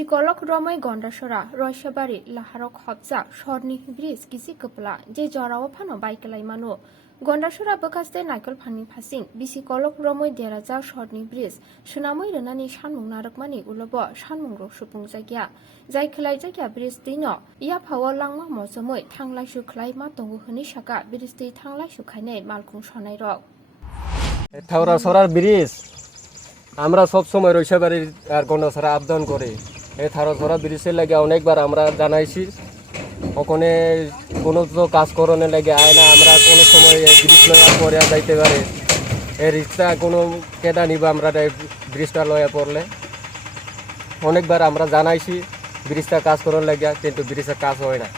Bisi Kolok Romui Gandacharra Roishabari Laharok Hopsa Shorni Bris Kisi Kapla Je Jora Phano by Kulaimano Gandacharra Bakaste Nikol Pani Passing Bisi Kolok Romui Derajak Shorni Bris Shunamui Renani Shanmung Narakmani Ulobo Shanmung Shupung Zagia Zai Kulaijaka Bris Dino Ia Power Langma Mosomui Tanglai Shuklai Matongu Hunishaka Bristi Tanglai Shukane Malkung Shonai Rock Taura Sorar Bris আমরা সব সময় রইসাবাড়ির আর গন্ডাছড়া আবেদন করি এই থারছড়া ব্রিজের লাগে অনেকবার আমরা জানাইছি ওখানে কোনো তো কাজ করণে লাগে আয় না আমরা কোনো সময় ব্রিজ লয়া পরে যাইতে পারে এই রিক্সা কোনো কেটা নিব আমরা ব্রিজটা লয়া পড়লে অনেকবার আমরা জানাইছি ব্রিজটা কাজ করণ লাগে কিন্তু ব্রিজের কাজ হয় না।